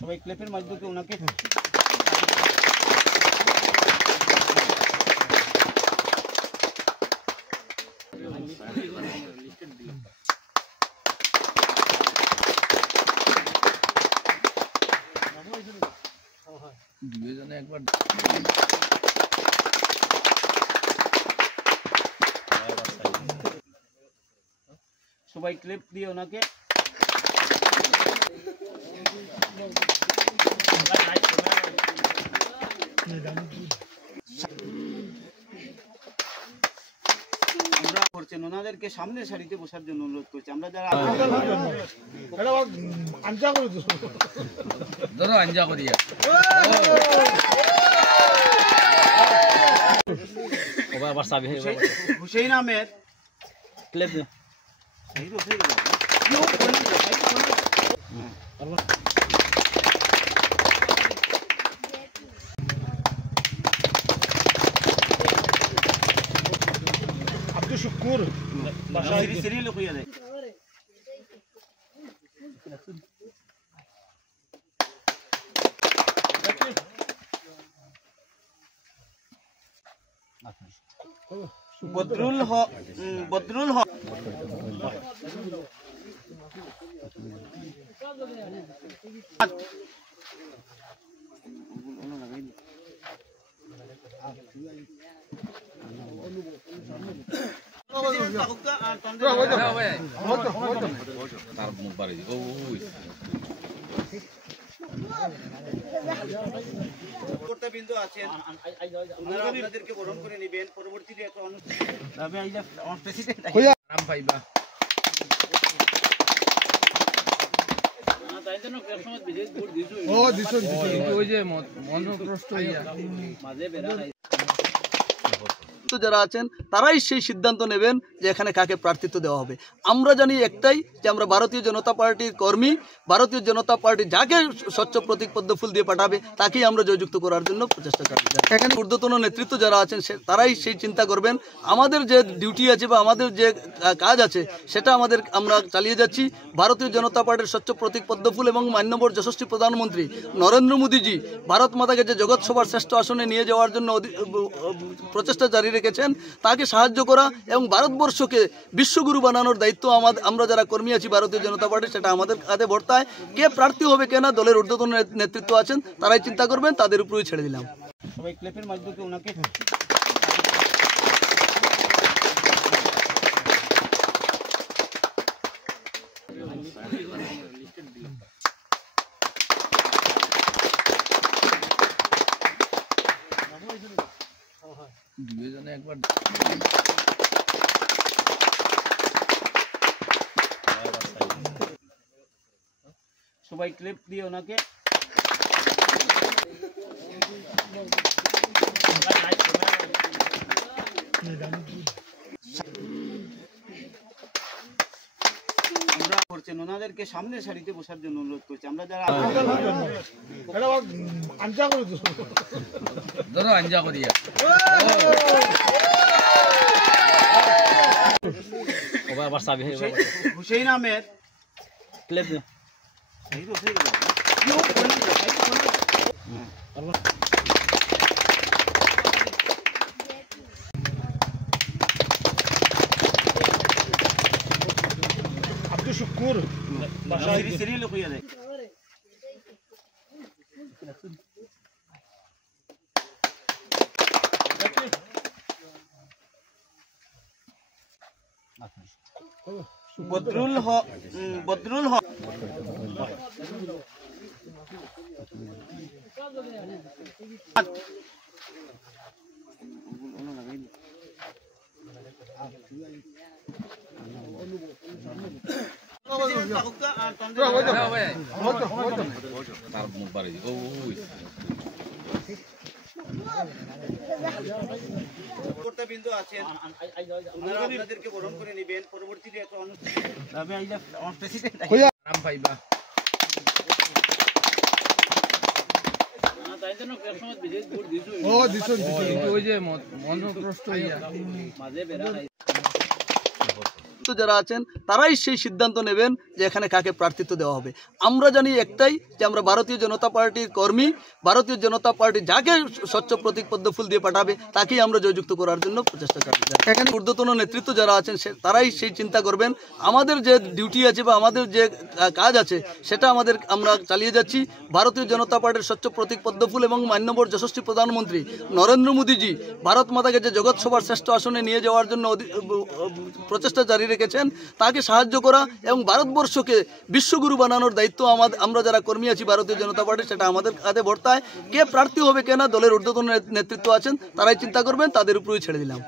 সবাই ক্লিপের মাধ্যমে ওনাকে দুজনে একবার সবাই ক্লিপ দিয়ে ওনাকে আমরা করছেন ওনাদেরকে সামনের সারিতে বসার জন্য অনুরোধ করছি। আমরা যারা ধরো আঞ্জা করিয়া হুসেইন আহমেদ ক্লিপ আব্দুল শুকুর সিরিয়াল কইয়া দেয় বদরুল হক তার মুখ বাড়ি বিন্দু আছেন ওনারা আপনাদেরকে বরণ করে নেবেন। পরবর্তীতে একটা আরাম পাইবা ওই যে মন্ত্রগ্রস্ত হইয়া যারা আছেন তারাই সেই সিদ্ধান্ত নেবেন যে এখানে কাকে প্রার্থিত্ব দেওয়া হবে। আমরা জানি একটাই যে আমরা ভারতীয় জনতা পার্টির কর্মী, ভারতীয় জনতা পার্টি যাকে স্বচ্ছ প্রতীক পদ্ম ফুল দিয়ে পাঠাবে তাকেই আমরা জয়যুক্ত করার জন্য প্রচেষ্টা চালাচ্ছি। এখানে ঊর্ধ্বতন নেতৃত্ব যারা আছেন তারাই সেই চিন্তা করবেন। আমাদের যে ডিউটি আছে বা আমাদের যে কাজ আছে সেটা আমরা চালিয়ে যাচ্ছি। ভারতীয় জনতা পার্টির স্বচ্ছ প্রতীক পদ্ম ফুল এবং মান্যবর যশস্বী প্রধানমন্ত্রী নরেন্দ্র মোদীজি ভারত মাতাকে যে জগৎ সভার শ্রেষ্ঠ আসনে নিয়ে যাওয়ার জন্য প্রচেষ্টা জারি রেখেছেন তাকে সাহায্য করা এবং ভারতবর্ষকে বিশ্বগুরু বানানোর দায়িত্ব আমরা যারা কর্মী আছি ভারতীয় জনতা পার্টি সেটা আমাদের কাঁধে বর্তায়। কে প্রার্থী হবে কেনা দলের ঊর্ধ্বতন নেতৃত্ব আছেন তারাই চিন্তা করবেন, তাদের উপরেই ছেড়ে দিলাম। সবাই ক্লিপের মাধ্যমে ওনাকে দুজনে একবার সবাই ক্লিপ দিয়ে ওনাকে আমরা করছেন ওনাদেরকে সামনের সারিতে বসার জন্য অনুরোধ করছি। আমরা যারা ধরো আঞ্জা করিয়া হুসেইন আহমেদ ক্লিপ আব্দুল শুকুর সিরিয়াল কইয়া দেয় বদরুল হক তার মুখ বাড়ি বিন্দু আছেন ওনারা আপনাদেরকে বরণ করে নেবেন। পরবর্তীতে একটা আরাম পাইবা ওই যে মন্ত্রগ্রস্ত হইয়া নেতৃত্ব যারা আছেন তারাই সেই সিদ্ধান্ত নেবেন যে এখানে কাকে প্রার্থিত্ব দেওয়া হবে। আমরা জানি একটাই যে আমরা ভারতীয় জনতা পার্টির কর্মী, ভারতীয় জনতা পার্টি যাকে স্বচ্ছ প্রতীকপদ্ম ফুল দিয়ে পাঠাবে তাকেই আমরা জয়যুক্ত করার জন্য প্রচেষ্টা চালিয়ে যাই। এখানে ঊর্ধ্বতন নেতৃত্ব যারা আছেন তারাই সেই চিন্তা করবেন। আমাদের যে ডিউটি আছে বা আমাদের যে কাজ আছে সেটা আমরা চালিয়ে যাচ্ছি। ভারতীয় জনতা পার্টির স্বচ্ছ প্রতীকপদ্ম ফুল এবং মান্যবর যশস্বী প্রধানমন্ত্রী নরেন্দ্র মোদীজি ভারত মাতাকে যে জগৎ সভার শ্রেষ্ঠ আসনে নিয়ে যাওয়ার জন্য প্রচেষ্টা জারি রেখেছেন, তাকে সাহায্য করা এবং ভারতবর্ষকে বিশ্বগুরু বানানোর দায়িত্ব আমরা যারা কর্মী আছি ভারতীয় জনতা পার্টি, সেটা আমাদের কাঁধে বর্তায়। কে প্রার্থী হবে কে না, দলের ঊর্ধ্বতন নেতৃত্ব আছেন তারাই চিন্তা করবেন, তাদের উপরেই ছেড়ে দিলাম।